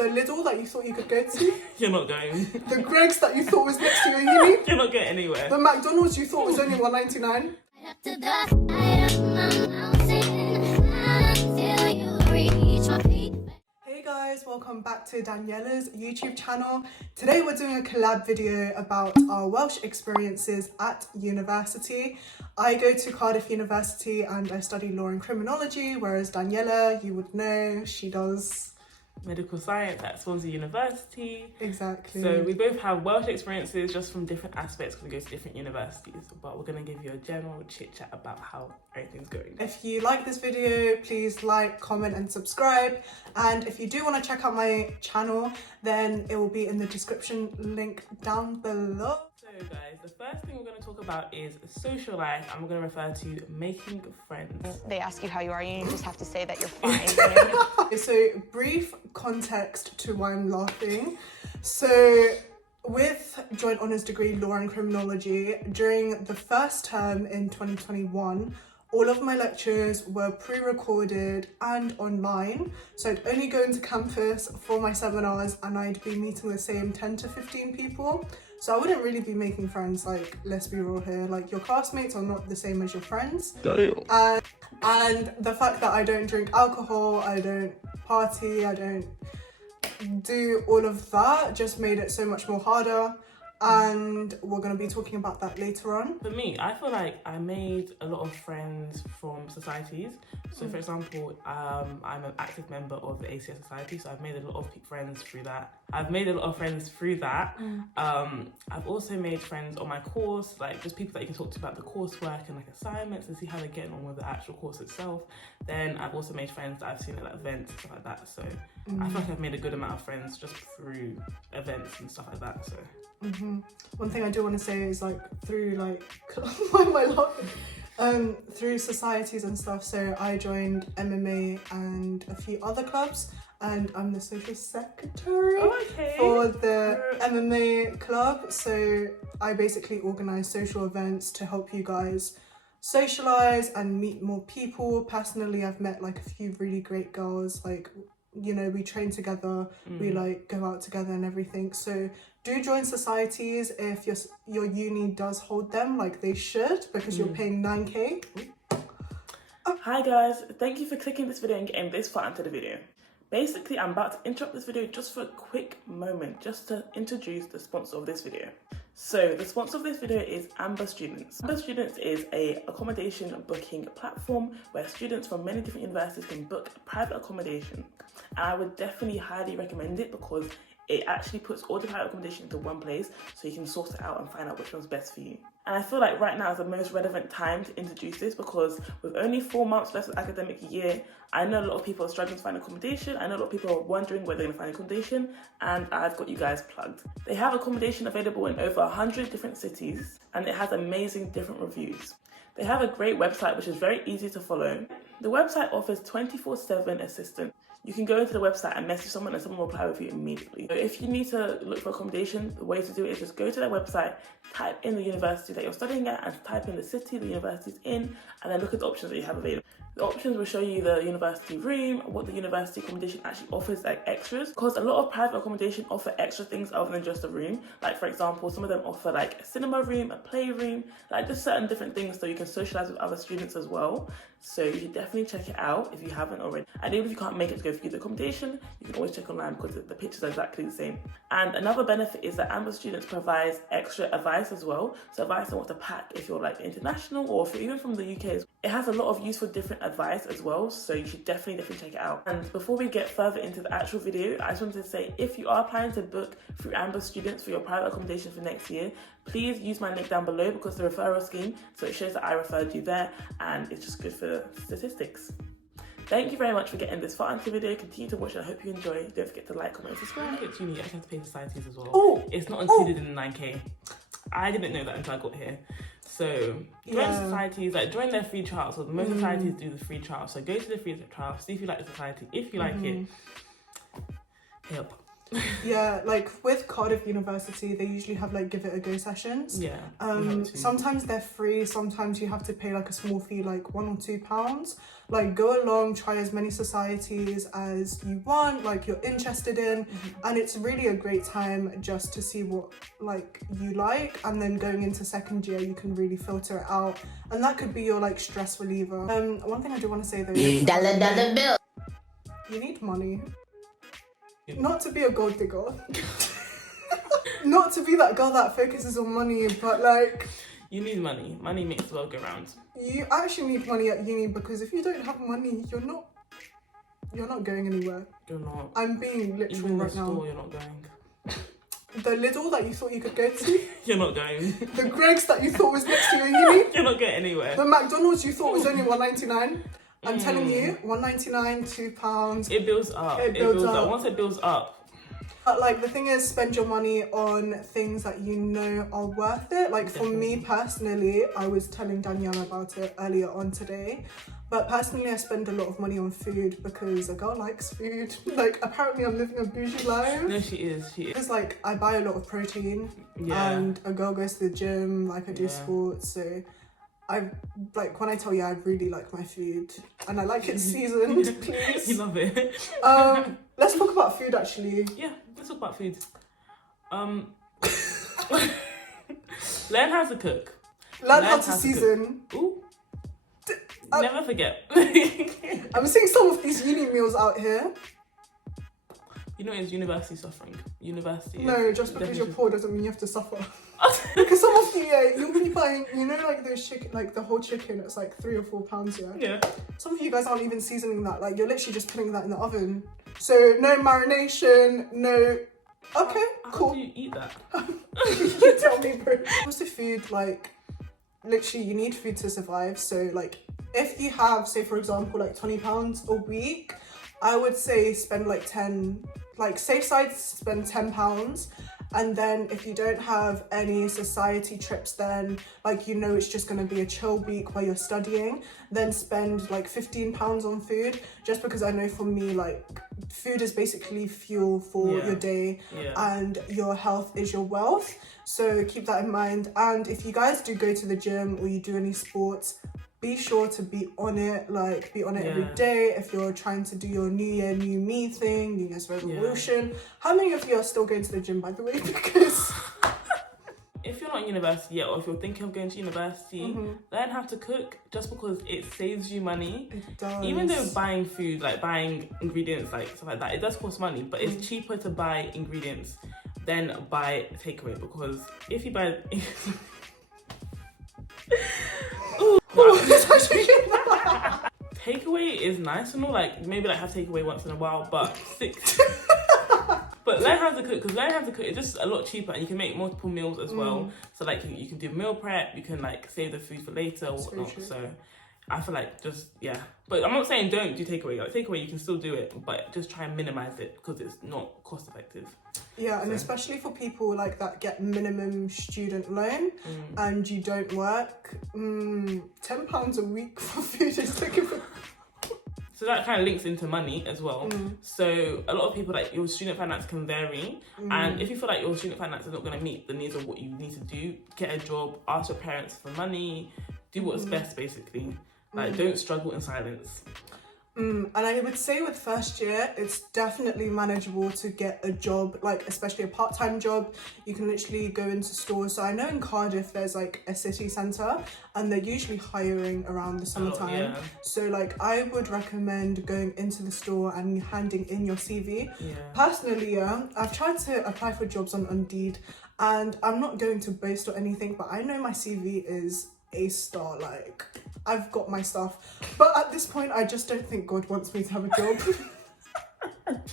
the Lidl that you thought you could go to. You're not going. The Greggs that you thought was next to your uni. You're not going anywhere. The McDonald's you thought was only $1.99. Hey guys, welcome back to Daniella's YouTube channel. Today we're doing a collab video about our Welsh experiences at university. I go to Cardiff University and I study law and criminology, whereas Daniella, you would know, she does medical science at Swansea University. Exactly. So we both have Welsh experiences just from different aspects because we go to different universities, but we're going to give you a general chit chat about how everything's going. If you like this video, please like, comment and subscribe. And if you do want to check out my channel, then it will be in the description link down below. So guys, the first thing we're going to talk about is social life, and we're going to refer to making friends. They ask you how you are, you just have to say that you're fine. So brief context to why I'm laughing. So with joint honours degree law and criminology, during the first term in 2021, all of my lectures were pre-recorded and online. So I'd only go into campus for my seminars and I'd be meeting the same 10 to 15 people. So I wouldn't really be making friends, like, let's be real here. Like, your classmates are not the same as your friends. And the fact that I don't drink alcohol, I don't party, I don't do all of that just made it so much more harder. And we're going to be talking about that later on. For me, I feel like I made a lot of friends from societies. So for example, I'm an active member of the ACS Society, so I've made a lot of friends through that. I've also made friends on my course, like just people that you can talk to about the coursework and like assignments and see how they're getting on with the actual course itself. Then I've also made friends that I've seen at like, events and stuff like that. So I feel like I've made a good amount of friends just through events and stuff like that. So. One thing I do want to say is like through like why am I laughing? Through societies and stuff. So I joined MMA and a few other clubs, and I'm the social secretary for the MMA club. So I basically organise social events to help you guys socialise and meet more people. Personally, I've met like a few really great girls, like, you know, we train together, we like go out together and everything. So do join societies if your uni does hold them, like they should, because you're paying 9k. Hi guys, thank you for clicking this video and getting this far into the video. Basically, I'm about to interrupt this video just for a quick moment, just to introduce the sponsor of this video. So the sponsor of this video is Amber Students. Amber Students is an accommodation booking platform where students from many different universities can book private accommodation. And I would definitely highly recommend it because it actually puts all the private accommodation into one place so you can sort it out and find out which one's best for you. And I feel like right now is the most relevant time to introduce this because with only 4 months left of the academic year, I know a lot of people are struggling to find accommodation. I know a lot of people are wondering where they're going to find accommodation, and I've got you guys plugged. They have accommodation available in over 100 different cities, and it has amazing different reviews. They have a great website which is very easy to follow. The website offers 24/7 assistance. You can go into the website and message someone and someone will reply with you immediately. So if you need to look for accommodation, the way to do it is just go to their website, type in the university that you're studying at and type in the city the university's in, and then look at the options that you have available. The options will show you the university room, what the university accommodation actually offers, like extras, because a lot of private accommodation offer extra things other than just a room. Like for example, some of them offer like a cinema room, a playroom, like just certain different things so you can socialize with other students as well. So you should definitely check it out if you haven't already. And even if you can't make it to go for the accommodation, you can always check online because the pictures are exactly the same. And another benefit is that Amber Students provides extra advice as well. So advice on what to pack if you're like international or if you're even from the UK. It has a lot of useful different advice as well, so you should definitely check it out. And before we get further into the actual video, I just wanted to say if you are planning to book through Amber Students for your private accommodation for next year, please use my link down below because the referral scheme, so it shows that I referred you there and it's just good for statistics. Thank you very much for getting this far into the video. Continue to watch and I hope you enjoy. Don't forget to like, comment and subscribe. At uni, you actually have to pay societies as well. It's not included in the 9k. I didn't know that until I got here. So join societies, like join their free trial. So most societies do the free trial. So go to the free trial, see if you like the society. If you like it, hey up. Yeah, like with Cardiff University, they usually have like give it a go sessions. Yeah. Sometimes they're free, sometimes you have to pay like a small fee, like £1 or £2. Like go along, try as many societies as you want, like you're interested in, and it's really a great time just to see what like you like, and then going into second year you can really filter it out, and that could be your like stress reliever. One thing I do want to say though is Dollar bill. you need money. Not to be a gold digger. Not to be that girl that focuses on money, but like... You need money. Money makes the world go round. You actually need money at uni, because if you don't have money, you're not going anywhere. You're not. I'm being literal Even the right now. store, you're not going. The Lidl that you thought you could go to, You're not going. the Greggs that you thought was next to your uni, You're not going anywhere. the McDonald's you thought was only £1.99. I'm telling you, £1.99, £2. It builds up. It builds up. Once it builds up. But like the thing is, spend your money on things that you know are worth it. Like for me personally, I was telling Daniella about it earlier on today. But personally, I spend a lot of money on food because a girl likes food. Like apparently I'm living a bougie life. No, she is. Because like I buy a lot of protein, and a girl goes to the gym, like I do sports, so I like when I tell you I really like my food and I like it seasoned, please. You love it. Let's talk about food actually. Yeah, let's talk about food. Learn how to cook. Learn how to season. Ooh. Never forget. I'm seeing some of these uni meals out here. You know, it's university suffering. University. No, just because you're poor doesn't mean you have to suffer. Because some of the you'll be buying, you know, like those chicken, like the whole chicken, it's like £3 or £4. Yeah. Some of you guys aren't even seasoning that. Like you're literally just putting that in the oven. So no marination, no. Okay, cool. How do you eat that? You tell me, bro. Also, food, like literally, you need food to survive. So like, if you have, say for example, like £20 a week, I would say spend like 10. Like safe side, spend £10, and then if you don't have any society trips, then like you know it's just going to be a chill week while you're studying, then spend like £15 on food, just because I know for me like food is basically fuel for your day, and your health is your wealth, so keep that in mind. And if you guys do go to the gym or you do any sports, be sure to be on it, like be on it every day. If you're trying to do your New Year, New Me thing, New Year's resolution. How many of you are still going to the gym, by the way? Because if you're not in university yet, or if you're thinking of going to university, learn how to cook, just because it saves you money. It does. Even though buying food, like buying ingredients, like stuff like that, it does cost money, but it's cheaper to buy ingredients than buy takeaway, because if you buy... Takeaway is nice and all, like maybe like have takeaway once in a while, but but learn how to cook, because learn how to cook is just a lot cheaper, and you can make multiple meals as well. So like you can do meal prep, you can like save the food for later or whatnot. So I feel like just but I'm not saying don't do takeaway. Like takeaway you can still do it, but just try and minimize it because it's not cost effective. Yeah, and especially for people like that get minimum student loan and you don't work, £10 a week for food is taking. So that kind of links into money as well. So a lot of people, like your student finance can vary, and if you feel like your student finance is not going to meet the needs of what you need to do, get a job, ask your parents for money, do what's best basically. Like don't struggle in silence. And I would say with first year, it's definitely manageable to get a job, like especially a part-time job. You can literally go into stores. So I know in Cardiff there's like a city centre, and they're usually hiring around the summertime. So like I would recommend going into the store and handing in your CV. Personally, I've tried to apply for jobs on Indeed, and I'm not going to boast or anything, but I know my CV is a star. Like I've got my stuff, but at this point I just don't think God wants me to have a job.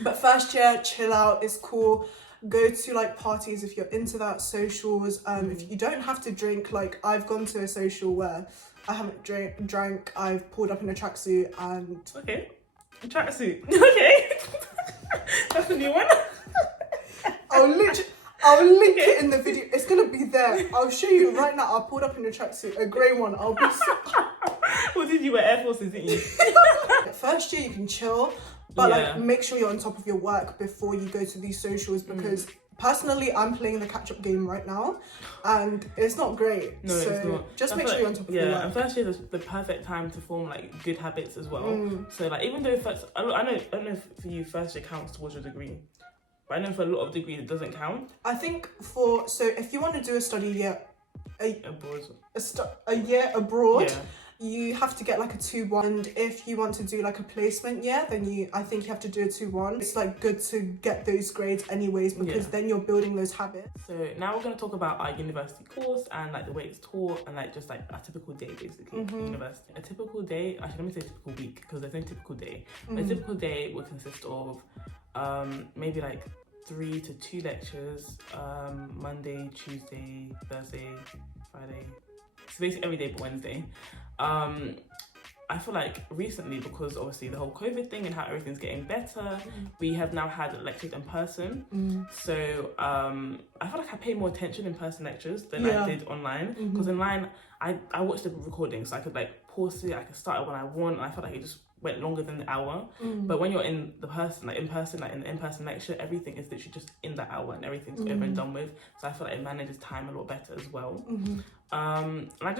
But first year, chill out, it's cool. Go to like parties if you're into that, socials. If you don't have to drink, like I've gone to a social where I haven't drank, I've pulled up in a tracksuit and a tracksuit. Okay. That's a new one. I'll link it in the video. It's gonna be there. I'll show you right now. I pulled up in a tracksuit, a grey one. I'll be so... What did you wear? Air Forces, didn't you? First year you can chill, But like, make sure you're on top of your work before you go to these socials, because personally, I'm playing the catch-up game right now, and it's not great. No, so it's not. just make sure you're on top of your work. And first year is the perfect time to form like good habits as well. So like, even though first, I don't know if for you first year counts towards your degree, but I know for a lot of degrees it doesn't count. I think so if you want to do a study year, a year abroad. You have to get like a 2-1, and if you want to do like a placement year, then I think you have to do a 2-1. It's like good to get those grades anyways, because then you're building those habits. So now we're going to talk about our university course and like the way it's taught, and like just like a typical day basically at university. A typical day, actually let me say typical week, because there's no typical day. But a typical day would consist of maybe like 3 to 2 lectures, Monday, Tuesday, Thursday, Friday. So basically every day but Wednesday. I feel like recently, because obviously the whole COVID thing and how everything's getting better, we have now had lectures in person. So I feel like I pay more attention in person lectures than I did online, because online I watched the recording, so I could like pause it, I could start it when I want, and I felt like it just went longer than the hour. But when you're in the person, like in the in-person lecture, everything is literally just in that hour and everything's over and done with. So I feel like it manages time a lot better as well. And I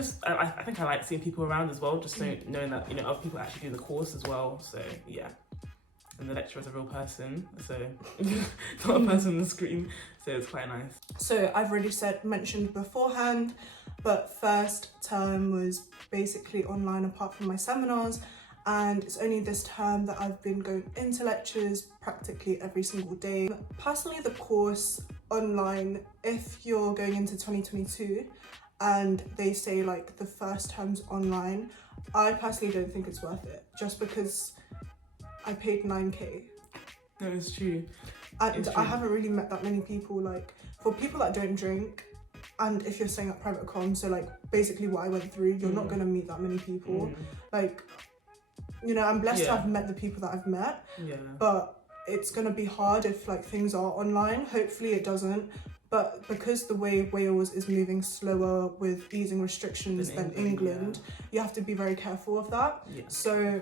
think I like seeing people around as well, just knowing that, you know, other people actually do the course as well. So yeah, and the lecturer is a real person, so not a person on the screen, so it's quite nice. So I've already mentioned beforehand, but first term was basically online apart from my seminars, and it's only this term that I've been going into lectures practically every single day. Personally, the course online, if you're going into 2022 and they say like the first term's online, I personally don't think it's worth it, just because I paid 9k. No, it's true. And I haven't really met that many people, like for people that don't drink, and if you're staying at private comm, so like basically what I went through, you're not going to meet that many people. Like, you know, I'm blessed to have met the people that I've met, but it's going to be hard if like things are online. Hopefully it doesn't, but because the way Wales is moving slower with easing restrictions than England, you have to be very careful of that. So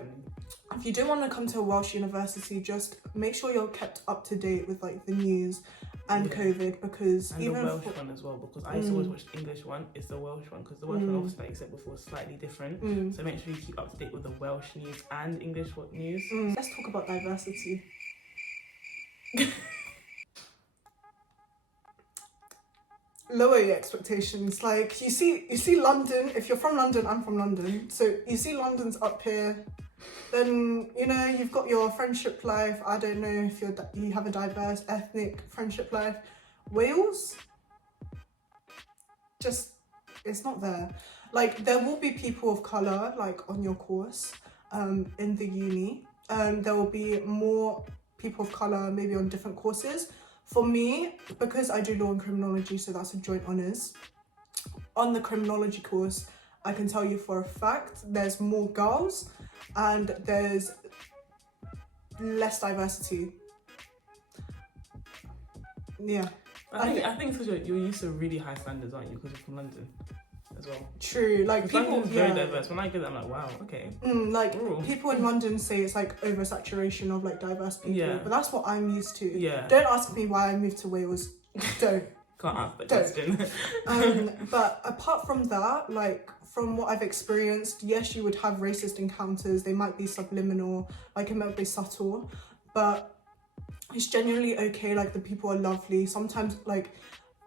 if you do want to come to a Welsh university, just make sure you're kept up to date with like the news and COVID, because and even the Welsh one as well, because I used to always watch the English one, it's the Welsh one, because the Welsh one obviously, like you said before, is slightly different. So make sure you keep up to date with the Welsh news and English news. Let's talk about diversity. Lower your expectations. Like you see London. If you're from London, I'm from London, so you see London's up here. Then, you know, you've got your friendship life. I don't know if you have a diverse ethnic friendship life. Wales, just, it's not there. Like, there will be people of colour, like, on your course, in the uni. There will be more people of colour, maybe on different courses. For me, because I do law and criminology, so that's a joint honours, on the criminology course, I can tell you for a fact, there's more girls, and there's less diversity. Yeah. I think it's because you're used to really high standards, aren't you? Because you're from London as well. True. Like people, London's very diverse. When I get that, I'm like, wow, okay. People in London say it's like oversaturation of like diverse people, but that's what I'm used to. Yeah. Don't ask me why I moved to Wales. Don't. Can't answer that question. But apart from that, like from what I've experienced, yes, you would have racist encounters. They might be subliminal, like it might be subtle, but it's genuinely okay. Like the people are lovely. Sometimes, like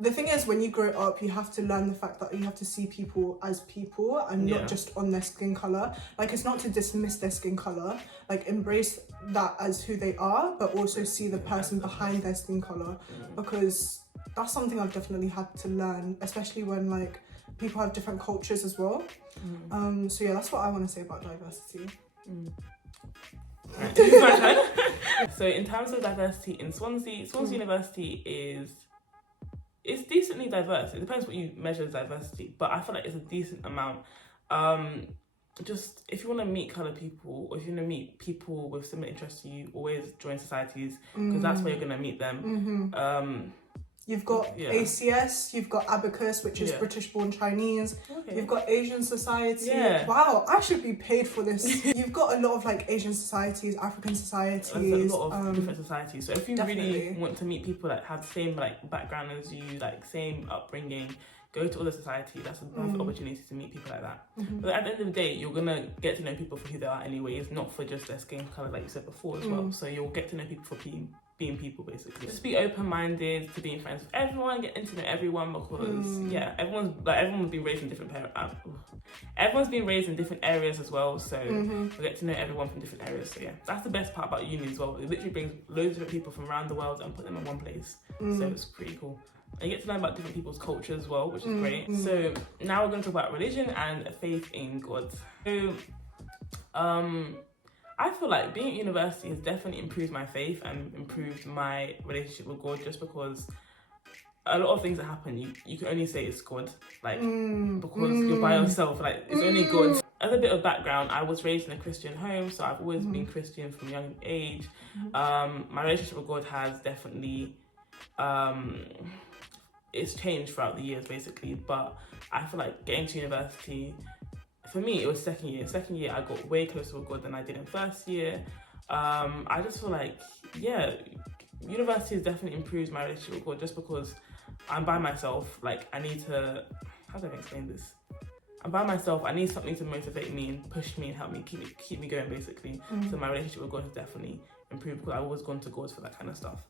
the thing is, when you grow up, you have to learn the fact that you have to see people as people and not just on their skin color. Like it's not to dismiss their skin color. Like embrace that as who they are, but also see the person behind their skin color, because that's something I've definitely had to learn, especially when like people have different cultures as well. So yeah, that's what I want to say about diversity. So in terms of diversity in Swansea University it's decently diverse. It depends what you measure as diversity, but I feel like it's a decent amount. Just if you want to meet coloured people, or if you want to meet people with similar interests to you, always join societies, because that's where you're going to meet them. You've got Yeah. ACS, you've got Abacus, which is Yeah. British-born Chinese. Okay. You've got Asian Society. Yeah. Wow, I should be paid for this. You've got a lot of like Asian societies, African societies. There's a lot of different societies. So if you really definitely. want to meet people that have the same like background as you, like same upbringing, go to other society. That's a perfect opportunity to meet people like that. But at the end of the day, you're gonna get to know people for who they are anyways, not for just their skin color, like you said before as well. So you'll get to know people for being people basically. Just be open-minded to being friends with everyone, getting to know everyone, because yeah, everyone's been raised in different everyone's been raised in different areas as well, so you get to know everyone from different areas. So yeah, that's the best part about uni as well. It literally brings loads of different people from around the world and put them in one place. So it's pretty cool. And you get to learn about different people's culture as well, which is great. So now we're going to talk about religion and faith in God. So I feel like being at university has definitely improved my faith and improved my relationship with God, just because a lot of things that happen, you can only say it's God, like because you're by yourself, like it's only God. As a bit of background, I was raised in a Christian home, so I've always been Christian from a young age. My relationship with God has definitely it's changed throughout the years basically, but I feel like getting to university, for me it was second year I got way closer with God than I did in first year. I just feel like, yeah, university has definitely improved my relationship with God, just because I'm by myself. Like I need to, how do I explain this? I'm by myself, I need something to motivate me and push me and help me keep me going basically. So my relationship with God has definitely improved, because I've always gone to God for that kind of stuff.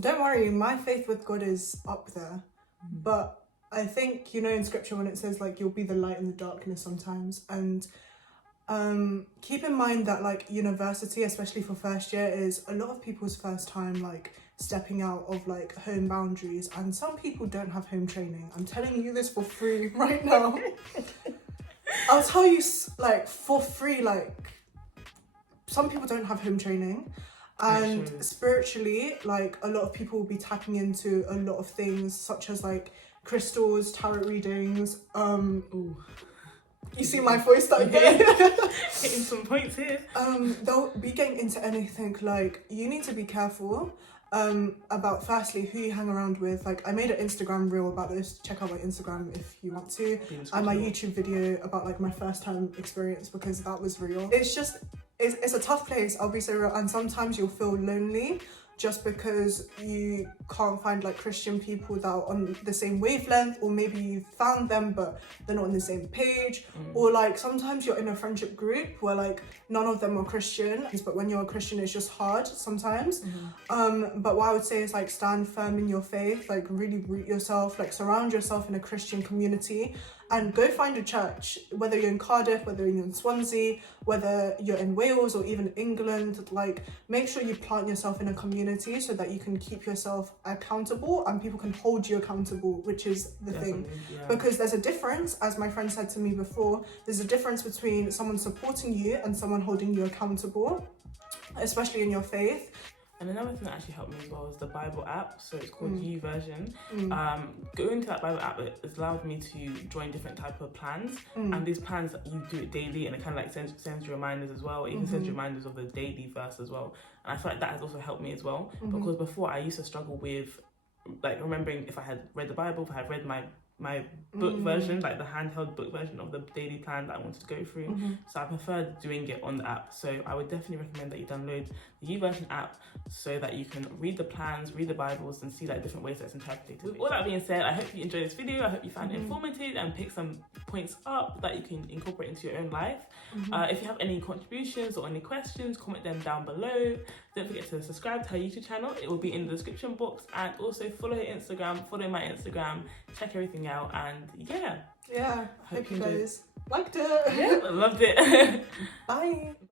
Don't worry, my faith with God is up there. But I think, you know, in scripture when it says like you'll be the light in the darkness sometimes, and keep in mind that like university, especially for first year, is a lot of people's first time like stepping out of like home boundaries, and some people don't have home training. I'm telling you this for free right now. I'll tell you like for free, like some people don't have home training. And spiritually, like a lot of people will be tapping into a lot of things, such as like crystals, tarot readings. You see my voice starting getting hitting some points here. They'll be getting into anything. Like you need to be careful about firstly who you hang around with. Like I made an Instagram reel about this. Check out my Instagram if you want to, and my YouTube video about like my first time experience, because that was real. It's a tough place, I'll be so real, and sometimes you'll feel lonely just because you can't find like Christian people that are on the same wavelength, or maybe you found them but they're not on the same page, or like sometimes you're in a friendship group where like none of them are Christian, but when you're a Christian it's just hard sometimes. But what I would say is like stand firm in your faith, like really root yourself, like surround yourself in a Christian community, and go find a church, whether you're in Cardiff, whether you're in Swansea, whether you're in Wales or even England. Like make sure you plant yourself in a community so that you can keep yourself accountable and people can hold you accountable, which is the thing. Because there's a difference, as my friend said to me before, there's a difference between someone supporting you and someone holding you accountable, especially in your faith. And another thing that actually helped me as well is the Bible app. So it's called YouVersion. Going to that Bible app, it has allowed me to join different type of plans. And these plans, you do it daily, and it kind of like sends you reminders as well. It even sends you reminders of the daily verse as well. And I feel like that has also helped me as well. Because before I used to struggle with like remembering if I had read the Bible, if I had read my book version, like the handheld book version of the daily plan that I wanted to go through. So I preferred doing it on the app. So I would definitely recommend that you download the YouVersion app so that you can read the plans, read the Bibles, and see like different ways that it's interpreted. With all that being said, I hope you enjoyed this video. I hope you found it informative and picked some points up that you can incorporate into your own life. If you have any contributions or any questions, comment them down below. Don't forget to subscribe to our YouTube channel. It will be in the description box, and also follow her Instagram, follow my Instagram, check everything out, and yeah. Hope you guys liked it. Yeah, loved it. Bye.